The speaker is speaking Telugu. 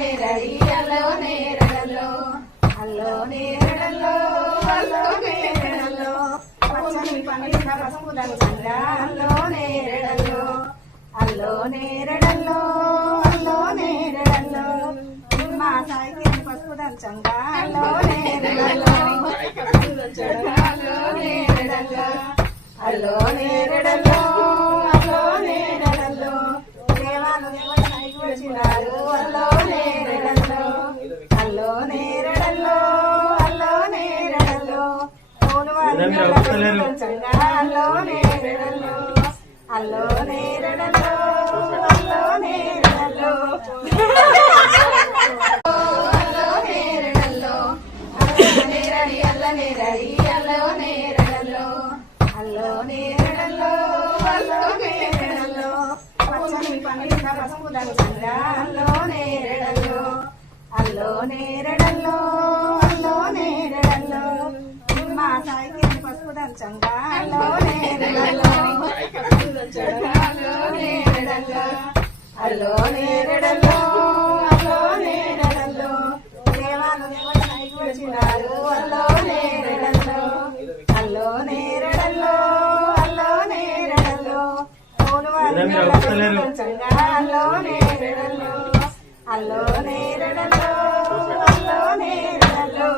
నేరడి అల్లో నేరడల్లో అల్లో నేరడల్లో అల్లో నేరడల్లో పచ్చని పండిన పసుపు దంచంగా అల్లో నేరడల్లో అల్లో నేరడల్లో అల్లో నేరడల్లో మా సాయికి పసుపు దంచంగా అల్లో నేరడల్లో అల్లో నేరడల్లో అల్లో నేరడల్లో అల్లో నేరడల్లో దేవాలు దేవత నైకి వచ్చినారు అల్లో నేరడల్లో అల్లో నేరడల్లో అల్లో నేరడల్లో అల్లో నేరడల్లో అల్లో నేరడల్లో అల్లో నేరడల్లో అల్లో నేరడల్లో నేరడి అల్ల నేరడి అల్లో నేరడల్లో అల్లో నేరడల్లో అల్లో నేరడల్లో పచ్చని పండిన పసుపు దంచంగా అల్లో నేరడల్లో అల్లో నేరడల్లో అల్లో నేరడల్లో మా సాయికి పసుపు దంచంగా అల్లో నేరడల్లో అల్లో నేరడల్లో అల్లో నేరడల్లో అల్లో నేరడల్లో దేవాలు దేవత నైకి వచ్చినారు అల్లో నేరడల్లో అల్లో నేరడల్లో అల్లో నేరడల్లో అల్లో నేరడల్లో అల్లో నేరడల్లో అల్లో నేరడల్లో